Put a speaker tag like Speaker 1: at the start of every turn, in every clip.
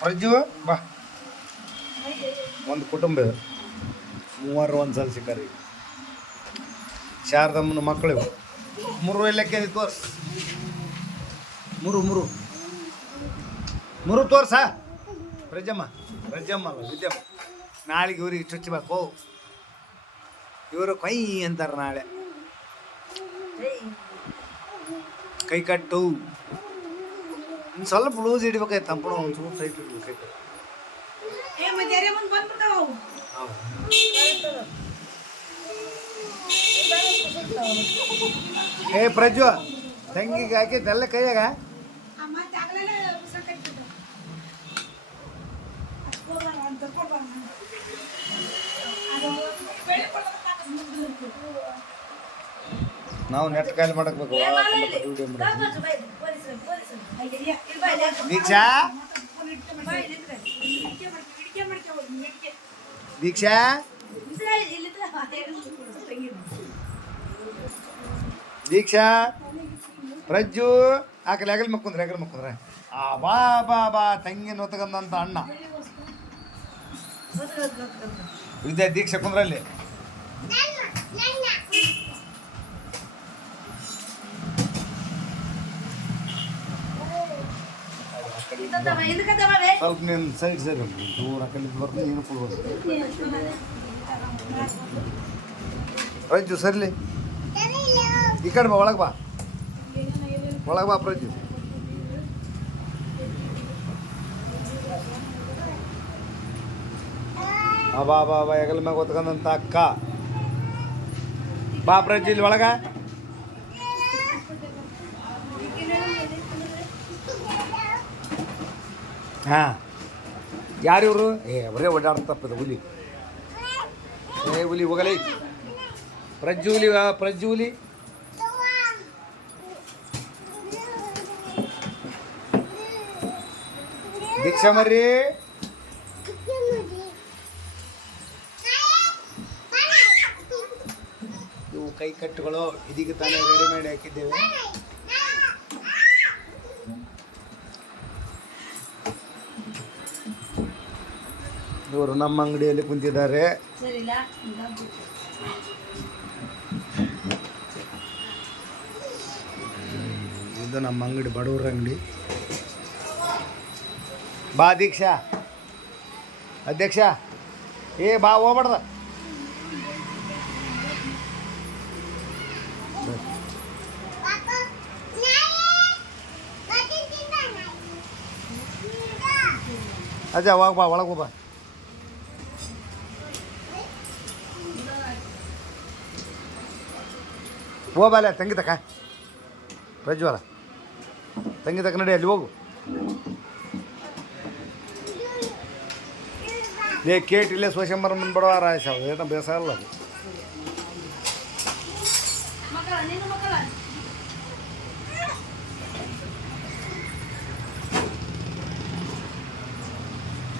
Speaker 1: ಪ್ರಜ್ಜು ಬಾ. ಒಂದು ಕುಟುಂಬ ಮೂವರು ಒಂದು ಸಲ ಸಿಕ್ಕಾರಿ. ಶಾರದಮ್ಮನ ಮಕ್ಕಳು ಮೂರು ಎಲ್ಲಕ್ಕೆ ತೋರ್ಸ್ ಮೂರು ಮೂರು. ಮೂರು ತೋರ್ಸ? ಪ್ರಜಮ್ಮ ಪ್ರಜಮ್ಮ ಅಲ್ಲ, ವಿದ್ಯಮ್ಮ. ನಾಳೆಗೆ ಇವ್ರಿಗೆ ಚುಚ್ಚಬೇಕು ಇವರು ಕೈ ಅಂತಾರೆ ನಾಳೆ. ಕೈ ಕಟ್ಟು. ಇನ್ನು ಸ್ವಲ್ಪ ಲೂಸ್ ಹಿಡಿಬೇಕಾಯ್ತು ತಂಪಣ ಒಂದು ಸ್ವಲ್ಪ ಸೈಟ್ ಕಟ್ಟು
Speaker 2: ಏ
Speaker 1: ಪ್ರಜ್ವ ತಂಗಿಗೆ ಹಾಕಿದ್ದೆಲ್ಲ ಕೈಯಾಗ. ನಾವು ನೆಟ್ ಕಾಯಿಲ್ ಮಾಡಕ್ಬೇಕು ವಿಡಿಯೋ ದೀಕ್ಷಾ? ದೀಕ್ಷಾ? ದೀಕ್ಷಾ? ಪ್ರಜ್ಜು? ಆಕಲಿ ಆಗಲಿ ಮಕ್ಕೊಂದ್ರೆ ಆಗಲಿ ಮಕ್ಕೊಂದ್ರೆ ಆ, ಬಾ ಬಾ ಬಾ ತಂಗಿನ ಹೊತ್ತಗಂದಂತ ಅಣ್ಣ. ವಿದ್ಯಾ, ದೀಕ್ಷಾ ಕುಂದ್ರಲ್ಲಿ. ಸ್ವಲ್ಪ ನೀನು ಸೈಡ್ ಸೈಡ್ ದೂರ ಆ ಕಡೆ ಬರ್ತೀನಿ ನೀನು ಕೊಡ್ಬೋದು ಪ್ರಜ್ಜು ಸರ್ಲಿ ಈ ಕಡೆ ಬಾ ಒಳಗೆ ಬಾ ಒಳಗೆ ಬಾ ಪ್ರಜ್ಜು ಆ ಬಾ ಬಾ ಬಾ ಹೆಗಲ ಮ್ಯಾಗ ಹೊತ್ಕೊಂಡಂತ ಅಕ್ಕ ಬಾ ಪ್ರಜ್ಜು ಇಲ್ಲಿ ಒಳಗ ಹಾಂ. ಯಾರು ಇವರು? ಏ ಅವರೇ ಓಡಾಡ್ತಪ್ಪದ ಹುಲಿ. ಏ ಹುಲಿ ಹೋಗಲಿ. ಪ್ರಜ್ಜು ಹುಲಿ ಆ, ಪ್ರಜ್ಜು ಹುಲಿ. ದೀಕ್ಷಾ ಮರ್ರಿ. ಇವು ಕೈ ಕಟ್ಟುಗಳು ಇದೀಗ ತಾನೇ ರೆಡಿಮೇಡ್ ಹಾಕಿದ್ದೇವೆ. ಇವರು ನಮ್ಮ ಅಂಗಡಿಯಲ್ಲಿ ಕುಂತಿದ್ದಾರೆ. ಇದು ನಮ್ಮ ಅಂಗಡಿ ಬಡವ್ರ ಅಂಗಡಿ. ಬಾ ದೀಕ್ಷಾ. ಅಧ್ಯಕ್ಷ ಏ ಬಾ ಹೋಗ್ಬಾರ್ದ. ಅಜ್ಜ ಹೋಗ್ ಬಾ ಒಳಗೆ ಹೋಗ್ಬಾ ಹೋಗಲ್ಲ ತಂಗಿ ತಕ. ಪ್ರಜ್ವಲ ತಂಗಿ ತಕ ನಡಿ, ಅಲ್ಲಿ ಹೋಗು. ಏ, ಕೇಟ್ ಇಲ್ಲೇ ಸೋಷಂಬರ ಬಂದ್ಬಿಡೋ ರಾಯಸ ಏನೋ ಬೇಸ ಅಲ್ಲ ಅದು
Speaker 2: ಮಕ್ಕಳ ನಿನ್ನ ಮಕ್ಕಳ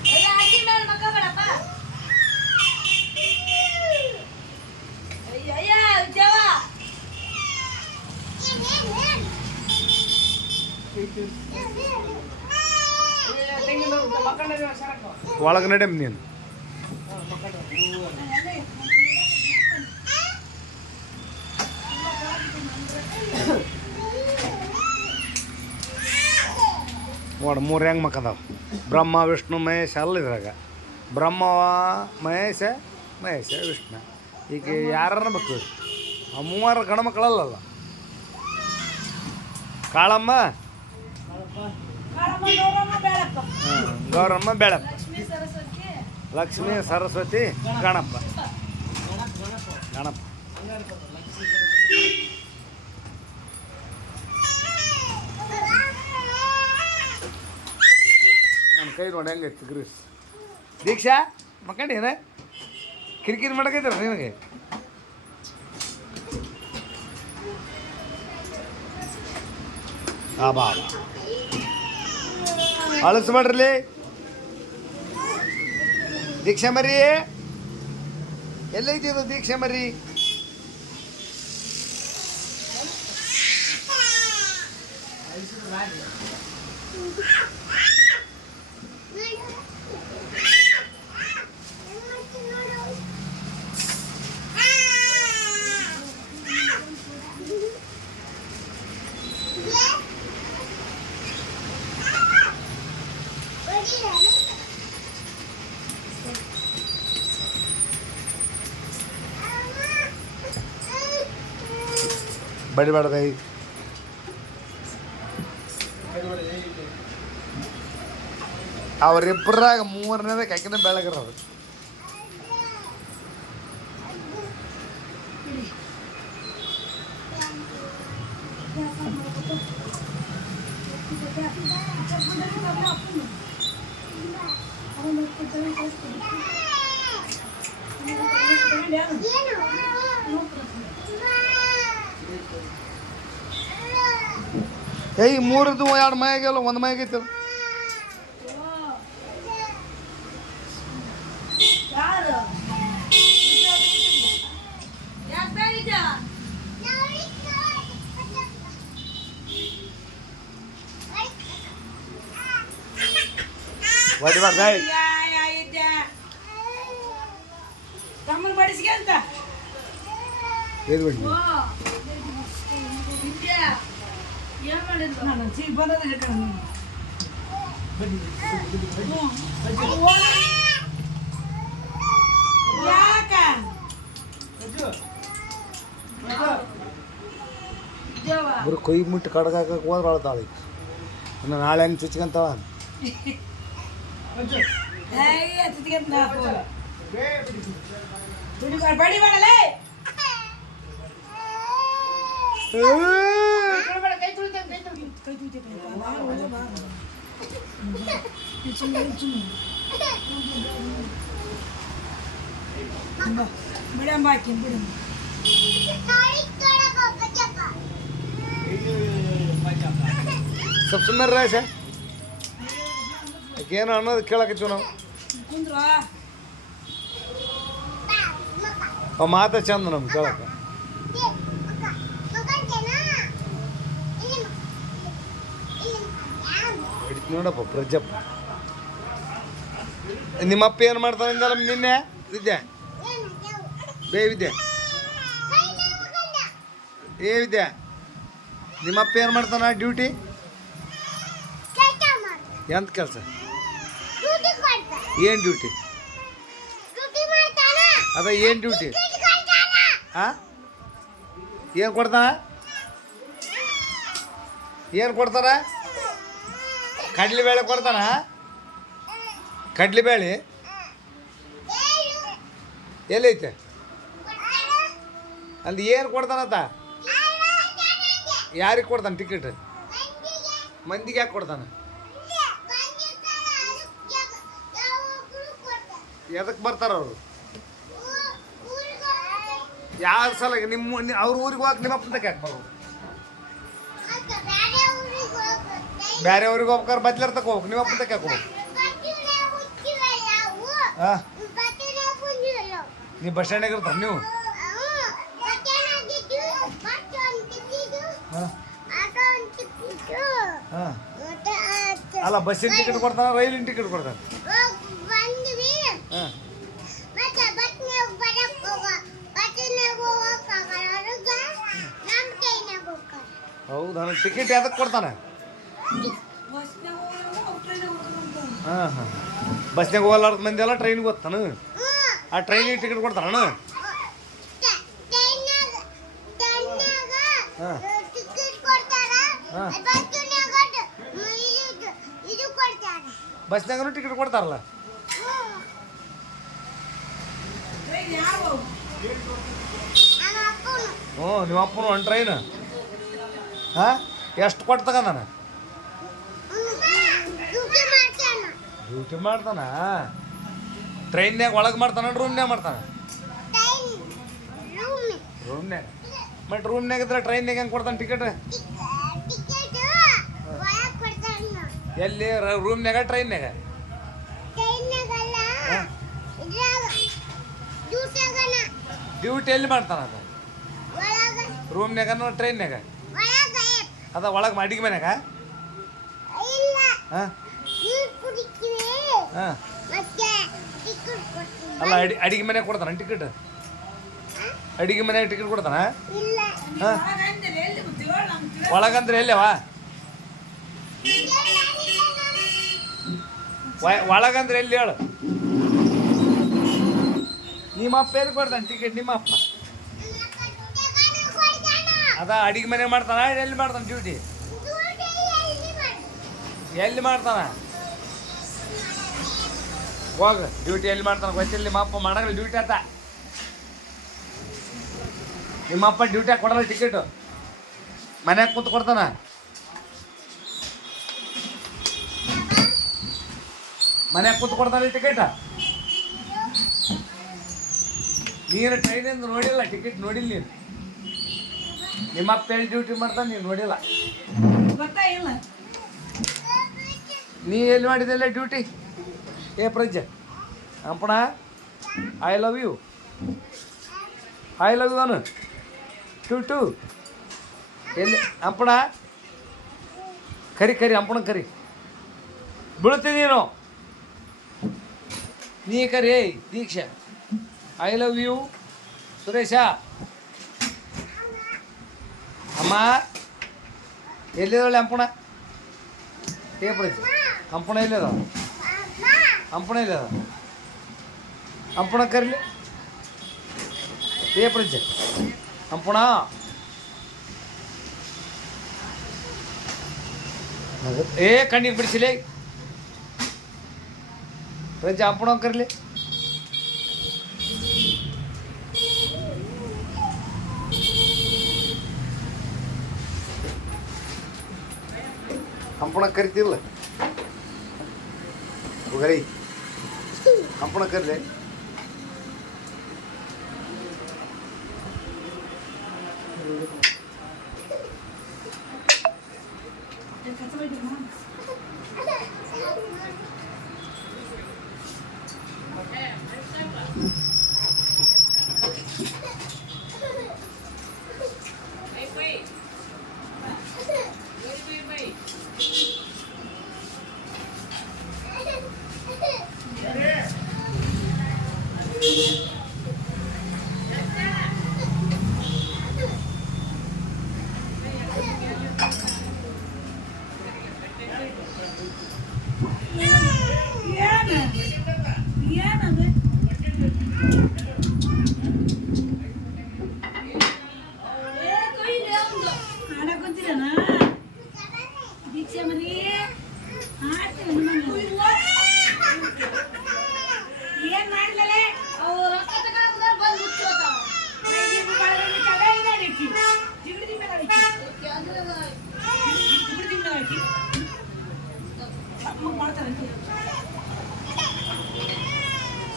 Speaker 2: ಎಲ್ಲ ಹಾಕಿ ಮೇಲೆ ಮಕ್ಕ ಬೇಡಪ್ಪ ಅಯ್ಯ ಅಯ್ಯ ಉಜ್ಜವ
Speaker 1: ಒಳಗೆ ನಡಿ ನೀನು. ನೋಡು ಮೂರು ಹೆಂಗೆ ಮಕ್ಕದಾವ? ಬ್ರಹ್ಮ ವಿಷ್ಣು ಮಹೇಶ ಅಲ್ಲ ಇದ್ರಾಗ. ಬ್ರಹ್ಮ ಮಹೇಶ ಮಹೇಶ ವಿಷ್ಣು. ಈಗ ಯಾರನ್ನ ಮಕ್ಕಳು? ಆ ಮೂವರು ಗಂಡು ಮಕ್ಕಳಲ್ಲ ಕಾಳಮ್ಮ?
Speaker 2: ಗೌರಮ್ಮ
Speaker 1: ಬೇಳಪ್ಪ
Speaker 2: ಲಕ್ಷ್ಮೀ ಸರಸ್ವತಿ
Speaker 1: ಗಣಪ. ಗಣಪ. ನನ್ನ ಕೈ ನೋಡಿ ಹೆಂಗೈತಿ ಗ್ರೀಸ್. ದೀಕ್ಷಾ ಮಕ್ಕಂಡಿ ಏನ ಕಿರಿಕಿರಿ ಮಾಡಕೈತಾರ ನಿನಗೆ? ಆ ಬಾ. ಅಳಿಸ್ಬೇಡ್ರಿ. ದೀಕ್ಷಾ ಮರಿ ಎಲ್ಲೈತಿ ಇದು ದೀಕ್ಷಾ ಮರಿ बड़े बड़े भाई அவர் எப்படா மூவரனதை கைக்கணும் வேலைக்கிறாரு Yeah. ಏಯ್ ಮೂರದ್ದು ಎರಡು ಮೈಗೆಲ್ಲ ಒಂದು ಮೈಗೈತಿ ಅದು.
Speaker 2: ಯಾರು ಯಾಕೆ ಬೇಡ
Speaker 1: ಬಡಿಬಾರ್ದ ಏಯ್.
Speaker 2: ತಮ್ಮನ್ ಬಡಿಸ್ಗೆ ಅಂತ
Speaker 1: ಏನ್ ಬಡಿ ಬರೀ ಕೊಯ್ ಮುಟ್ಟಿ ಕಡ್ಗಾಕಕ್ಕೆ ಹೋದ್ರೆ ಅಳ್ತಾಳೆ ಇನ್ನು ನಾಳೆ ಹೆಂಗೆ ಚುಚ್ಕೊಂತಾವ
Speaker 3: ಏಯ್, ಬಿಡಮ್ಮ ಆಕಿ, ಬಿಡಮ್ಮ.
Speaker 1: ಸ್ವಲ್ಪ ಸುಮ್ಮನೆ ರಾಶ ಏನು ಅನ್ನೋದು ಕೇಳಕತ್ತೀವಿ ನಾವು. ಅವ ಮಾತ ಚಂದ ನಮ್ಗೆ ಕೇಳಕ್ಕೆ. ನೋಡಪ್ಪ ಪ್ರಜ್ಜಪ್ಪ ನಿಮ್ಮಪ್ಪ ಏನು ಮಾಡ್ತಾನೆ ಅಂದಲ್ಲ ನಿನ್ನೆ? ವಿದ್ಯೆ? ಬೇ ವಿದ್ಯೆ. ಏ ವಿದ್ಯೆ? ನಿಮ್ಮಪ್ಪ ಏನು ಮಾಡ್ತಾನ ಡ್ಯೂಟಿ? ಎಂತ ಕೆಲಸ? ಏನು ಡ್ಯೂಟಿ? ಅದ ಏನು ಡ್ಯೂಟಿ? ಹಾಂ ಏನು ಕೊಡ್ತಾನ? ಏನು ಕೊಡ್ತಾರ? ಕಡ್ಲಿ ಬೇಳೆ ಕೊಡ್ತಾನ? ಕಡ್ಲಿ ಬೇಳೆ? ಎಲ್ಲೈತೆ? ಅಲ್ಲಿ ಏನು ಕೊಡ್ತಾನತ್ತ ಯಾರಿಗೆ ಕೊಡ್ತಾನೆ ಟಿಕೆಟ್ ಮಂದಿಗೆ ಯಾಕೆ ಕೊಡ್ತಾನೆ? ಎದಕ್ಕೆ ಬರ್ತಾರ ಅವರು? ಯಾವ ಸಲ ನಿಮ್ಮ ಅವ್ರ ಊರಿಗೆ ಹೋಗಕ್ಕೆ ನಿಮ್ಮ ಅಪ್ಪನ ಯಾಕೆ ಬರೋದು ಬೇರೆ ಊರಿಗೆ ಹೋಗ್ಬೇಕಾರೆ ಬದ್ಲರ್ ನಿಮ್ಮ ಅಪ್ಪನ ಯಾಕೆ ಹೋಗ್ಬೇಕು. ಹಾಂ? ನೀವು ಬಸ್ ಸ್ಟ್ಯಾಂಡಾಗ ಇರ್ತಾರ ನೀವು? ಹಾಂ? ಹಾಂ? ಅಲ್ಲ ಬಸ್ಸಿನ ಟಿಕೆಟ್ ಕೊಡ್ತಾನೆ ರೈಲಿನ ಟಿಕೆಟ್ ಕೊಡ್ತಾನೆ? ಹಾಂ? ಹೌದು ಟಿಕೆಟ್ ಯಾವ್ದಕ್ಕೆ ಕೊಡ್ತಾನೆ? ಹಾಂ ಹಾಂ. ಬಸ್ನಾಗ ಹೋಗಲಾರ್ದ ಮಂದಿ ಎಲ್ಲ ಟ್ರೈನ್ಗೆ ಹೋಗ್ತಾನ?
Speaker 2: ಹ್ಞೂ
Speaker 1: ಆ ಟ್ರೈನಿಗೆ ಟಿಕೆಟ್ ಕೊಡ್ತಾನ
Speaker 2: ಹಾಂ.
Speaker 1: ಹಾಂ.
Speaker 2: ಟಿಕೆಟ್. ಬಸ್ನಾಗ
Speaker 1: ಕೊಡ್ತಾರಲ್ಲ
Speaker 2: ಹ್ಞೂ
Speaker 3: ಟ್ರೈನ್ ಯಾರು ಹೋಗು?
Speaker 2: ನಮ್ಮ ಅಪ್ಪನು.
Speaker 1: ಹ್ಞೂ ನಿಮ್ಮ ಅಪ್ಪನು ಒಂದು ಟ್ರೈನ್ ಹಾಂ? ಎಷ್ಟು ಕೊಟ್ಟು ತಗೊಂಡಾನ
Speaker 2: ಡ್ಯೂಟಿ ಮಾಡ್ತಾನ?
Speaker 1: ಟ್ರೈನ್ಯಾಗ ಒಳಗೆ ಮಾಡ್ತಾನ ರೂಮ್ನ್ಯಾಗ ಮಾಡ್ತಾನ? ರೂಮ್ನ್ಯಾಗ ಬಟ್ ರೂಮ್ನ್ಯಾಗ ಇದ್ರೆ ಟ್ರೈನ್ಯಾಗ ಹೆಂಗೆ ಕೊಡ್ತಾನೆ ಟಿಕೆಟ್ ಎಲ್ಲಿ ರೂಮ್ನ್ಯಾಗ ಟ್ರೈನ್ಯಾಗ ಡ್ಯೂಟಿ ಎಲ್ಲಿ ಮಾಡ್ತಾನ ಅದ? ರೂಮ್ನ್ಯಾಗ ಟ್ರೈನ್ಯಾಗ ಅದ ಒಳಗೆ ಅಡಿಗೆ ಮನ್ಯಾಗ? ಹಾಂ? ಹಾಂ. ಅಲ್ಲ ಅಡಿ ಅಡಿಗೆ ಮನೆ ಕೊಡ್ತಾನ ಟಿಕೆಟ್ ಅಡಿಗೆ ಮನೆಗೆ ಟಿಕೆಟ್ ಕೊಡ್ತಾನ? ಹಾಂ.
Speaker 3: ಒಳಗಂದ್ರೆ
Speaker 1: ಎಲ್ಲವಾ ಒಳಗಂದ್ರೆ ಎಲ್ಲಿ ಹೇಳು? ನಿಮ್ಮ ಅಪ್ಪ ಎಲ್ಲಿ ಕೊಡ್ತಾನೆ ಟಿಕೆಟ್ ನಿಮ್ಮ ಅಪ್ಪ ಅದ ಅಡಿಗೆ ಮನೆ ಮಾಡ್ತಾನ ಎಲ್ಲಿ ಮಾಡ್ತಾನ ಡ್ಯೂಟಿ ಎಲ್ಲಿ ಮಾಡ್ತಾನ? ಹೋಗ ಡ್ಯೂಟಿ ಎಲ್ಲಿ ಮಾಡ್ತಾನ ಗೊತ್ತಿಲ್ಲ ನಿಮ್ಮ ಅಪ್ಪ ಮಾಡಲ್ಲ ಡ್ಯೂಟಿ ಆತ ನಿಮ್ಮ ಅಪ್ಪ ಡ್ಯೂಟಿ ಕೊಡಲ್ಲ ಟಿಕೆಟು ಮನ್ಯಾಗ ಕೂತ್ ಕೊಡ್ತಾನ. ಮನ್ಯಾಗ ಕೂತ್ ಕೊಡ್ತಾನ ಟಿಕೆಟ್ ನೀನು ಟ್ರೈನಿಂದ ನೋಡಿಲ್ಲ ಟಿಕೆಟ್ ನೋಡಿಲ್ಲ ನೀನು. ನಿಮ್ಮ ಅಪ್ಪ ಎಲ್ಲಿ ಡ್ಯೂಟಿ ಮಾಡ್ತಾನೆ ನೀನು ನೋಡಿಲ್ಲ. ನೀ ಎಲ್ಲಿ ಮಾಡಿದೆಲ್ಲ ಡ್ಯೂಟಿ ಏ Prajja ಅಂಪಣ I love you I love you Anu to ಟು ಎಲ್ಲಿ ಅಂಪಣ ಕರಿ ಕರಿ ಅಂಪಣ ಕರಿ ಬೀಳ್ತೀನಿ ನೀನು ನೀ ಕರಿ ಏಯ್ Deeksha I love you Suresha ಅಮ್ಮ ಎಲ್ಲಿದ್ದಾಳೆ ಅಂಪಣ ಏ ಪ್ರಜ್ಜ ಅಂಪಣ ಎಲ್ಲಿದ ಅಂಪಣ ಇಲ್ಲ. ಅಂಪಣ ಕರಿಲಿ. ಏ ಪ್ರಜ್ಜ ಅಂಪಣ. ಏ ಕಣ್ಣಿಗೆ ಬಿಡಿಸಿಲೆ. ಪ್ರಜ್ಜ ಅಂಪಣ ಕರಿಲಿ. ಹಂಪಣ ಕರಿತಿಲ್ಲ. ಹೋಗರಿ ಹಂಪಣ ಕರ್ಲಿ
Speaker 3: ಕಸ ಬೈದ್ರಮ್ಮ? ಏನು ಏನದು ಆಡ ಕುಂತಿರನ ದೀಕ್ಷೆ ಮರಿ ಆಡ್ತೀವಿ ಏನ್ ಮಾಡ್ಲಲೆ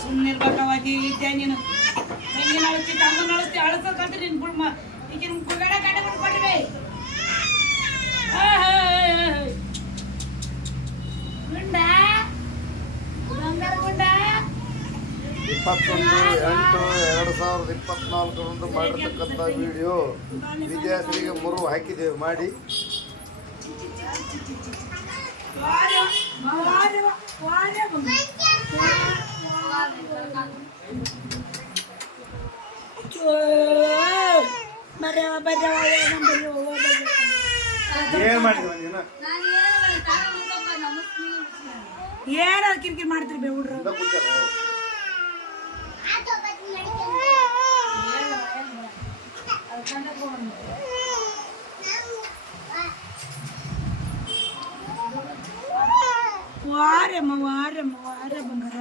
Speaker 3: ಸುಮ್ಮನೆ ಇದ್ದೆ ನೀನು? ತಂಗಿನ ಅಳತಿ ತಮ್ಮನ ಅಳಿಸೋಕಂತ ನಿನ್ ಗುಳ್ಮ ಈಗಿನ ಗುಗಡ ಗುಂಡ ಬಂಗಾರ ಗುಂಡ.
Speaker 1: ಇಪ್ಪತ್ತೊಂದು ಎಂಟು ಎರಡು ಸಾವಿರದ ಇಪ್ಪತ್ನಾಲ್ಕರಂದು ಮಾಡಿರ್ತಕ್ಕಂಥ ವಿಡಿಯೋ ವಿದ್ಯಾರ್ಥಿಗಳಿಗೆ ಮುರು ಹಾಕಿದ್ದೇವೆ ಮಾಡಿ.
Speaker 3: ವಾರೆ ವಾರೆ ವಾರೆ ಏನ ಕಿರಿಕಿರಿ ಮಾಡ್ತೀರಿ ಬೇ ಹುಡ್ರು.
Speaker 1: ಇಂದ ಕೂತ್ಯಾರ.
Speaker 3: ವಾರಮ್ಮ ವಾರಮ್ಮ ವಾರ ಬಂಗಾರ.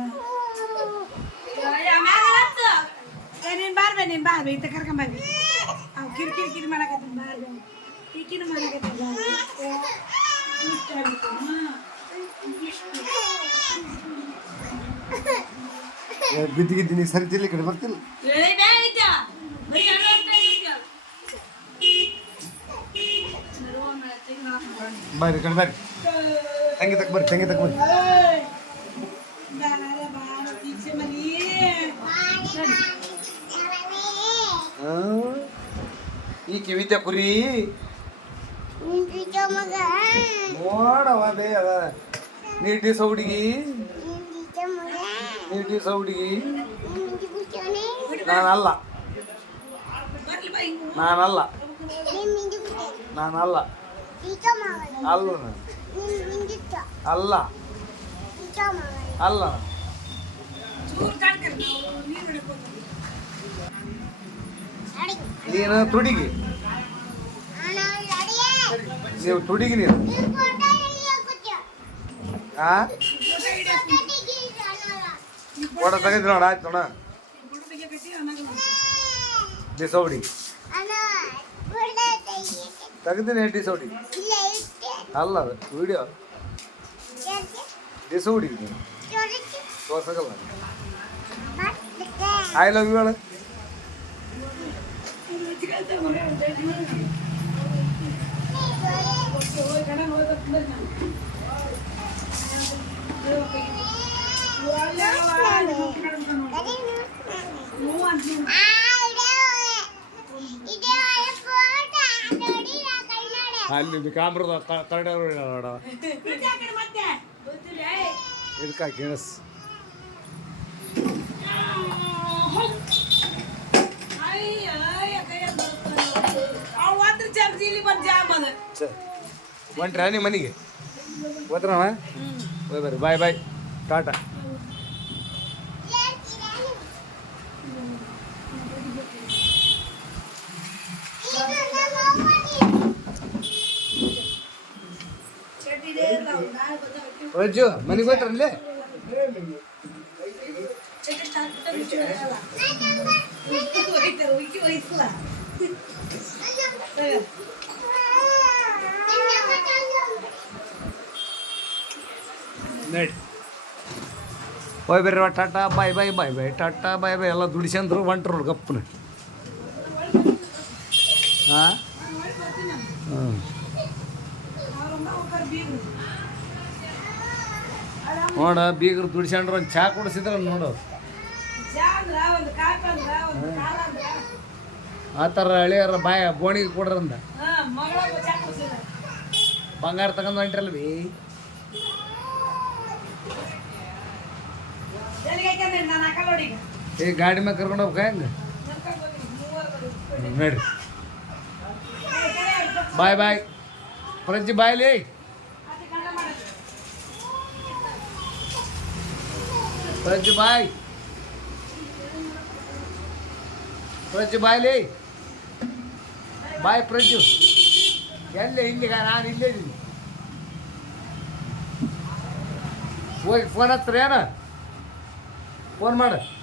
Speaker 3: ಏ ನೀನ್ ಬಾರ್ಬೆ ನೀನ್ ಬಾರ್ಬೆ ಇತ್ತ ಕರ್ಕೊಂಬರ್ಬಿ ಅವ್ ಕಿರಿಕಿರಿ ಕಿರಿ ಮಾಡಕತ್ತೀನಿ ಬಾರ್ಬೆ ಈಕಿನ ಮಾಡಕತ್ತೀನಿ ಇಷ್ಟ ಗಿದ್ದು. ಇಷ್ಟು.
Speaker 1: ಸರಿ ತಿರ್ಲಿ ಕಡೆ ಬರ್ತಿಲ್ಲ. ಬರ್ರಿ ಕಡೆ ಬರ್ರಿ ತಂಗಿ ತಕ್ಕ ಬರ್ರಿ ತಂಗಿ ತಕ್ಕ ಬರ್ರಿ ಈ ಕಿವಿತ ಕುರಿ ನೋಡವ ಬೇ ಅದ ನೀಟಿ ಹುಡುಗಿ.
Speaker 2: ನಿಂದಿದ್ದ ಮೊಲ
Speaker 1: ನೀಟಿ ಹುಡುಗಿ. ನಾನಲ್ಲ. ನಾನಲ್ಲ. ನಾನಲ್ಲ. ಅಲ್ಲ ನಾನು. ಅಲ್ಲ. ಅಲ್ಲ ನೀನು. ತುಡಿಗಿ. ನೀವು ತುಡಿಗಿ ನೀನು. ఓడ తగ్గించినాడా చూడ
Speaker 3: డిసోడి తగ్గింది డిసోడి
Speaker 1: అల్ల వీడియో
Speaker 2: డిసోడి చూసగల ఐ
Speaker 1: లవ్ యూ వాళ్ళు
Speaker 2: Thank you.
Speaker 1: ಅಲ್ಲಿ ಕಾಮ್ರದ ಕರಡ ನೋಡ ಇದಕ್ಕೆ ಕೇಳಿಸ್ ಛೆ ಹೊಂಟ್ರ ನಿಮ್ಮ ಮನೆಗೆ ಹೋದ್ರವ ಹೋಯ್ ಬರ್ರಿ ಬಾಯ್ ಬಾಯ್ ಟಾಟಾ ರಜ್ಜು ಮನೆಗೆ ಹೋಯ್ತಾರಲ್ಲೇ ನಡಿ. ಹೋಯ್ ಬರ್ರಿ ಟಾಟಾ ಬಾಯ್ ಬಾಯ್ ಬಾಯ್ ಬಾಯ್. ಟಾಟಾ ಬಾಯ್ ಬಾಯ್. ಎಲ್ಲ ದುಡಿಸ್ಕೊಂಡ್ರು ಹೊಂಟ್ರು ಗಪ್ಪನ. ಹಾಂ ಹಾಂ ನೋಡ ಬೀಗರು ದುಡಿಸ್ಕೊಂಡ್ರು ಒಂದು ಚಾ ಕುಡಿಸಿದ್ರ ನೋಡು. ಆ ಥರ ಹಳಿಯರ ಬಾಯ ಬೋಣಿಗೆ ಕೊಡ್ರಂದ.
Speaker 3: ಹಾ ಮಗಳ ಚಾ ಕುಡ್ಸಿದ
Speaker 1: ಬಂಗಾರ ತಗೊಂಡು ಹೊಂಟ್ರಲ್ಲ ಬಿ
Speaker 3: ಎಲ್ಲಿಗೆ ಹಾಕ್ಯಂದ್ರಿ ನಾನು ಹಾಕಲ್ಲ ನೋಡಿ ಈಗ.
Speaker 1: ಈ ಗಾಡಿ ಮ್ಯಾಗ ಕರ್ಕೊಂಡು ಹೋಗ್ಕ ಹೆಂಗೆ
Speaker 3: ನಡ್ಕೊಂಡ್ ಹೋಗಿ, ಮೂವರು ಬರೋದು.
Speaker 1: ನಡ್ರಿ
Speaker 3: ಏ, ಕರೆ ಹಿಡ್ಕೊ.
Speaker 1: ಬಾಯ್ ಬಾಯ್. ಪ್ರಜ್ಜಿ ಬಾಯ್ಲಿ
Speaker 3: ಅದೇ ಗಂಡ ಮಾಡೋದು.
Speaker 1: ಪ್ರಜ್ಜಿ ಬಾಯ್. ಪ್ರಜ್ಜು ಬಾಯ್ಲಿ ಬಾಯ್ ಪ್ರಜ್ಜು. ಎಲ್ಲಿ ಇಲ್ಲಿಗ ನಾನು ಇಲ್ಲೇ ಇದ್ದೀನಿ. ಹೋಗಿ ಫೋನ್ ಹತ್ರ ಏನ? ಫೋನ್ ಮಾಡು.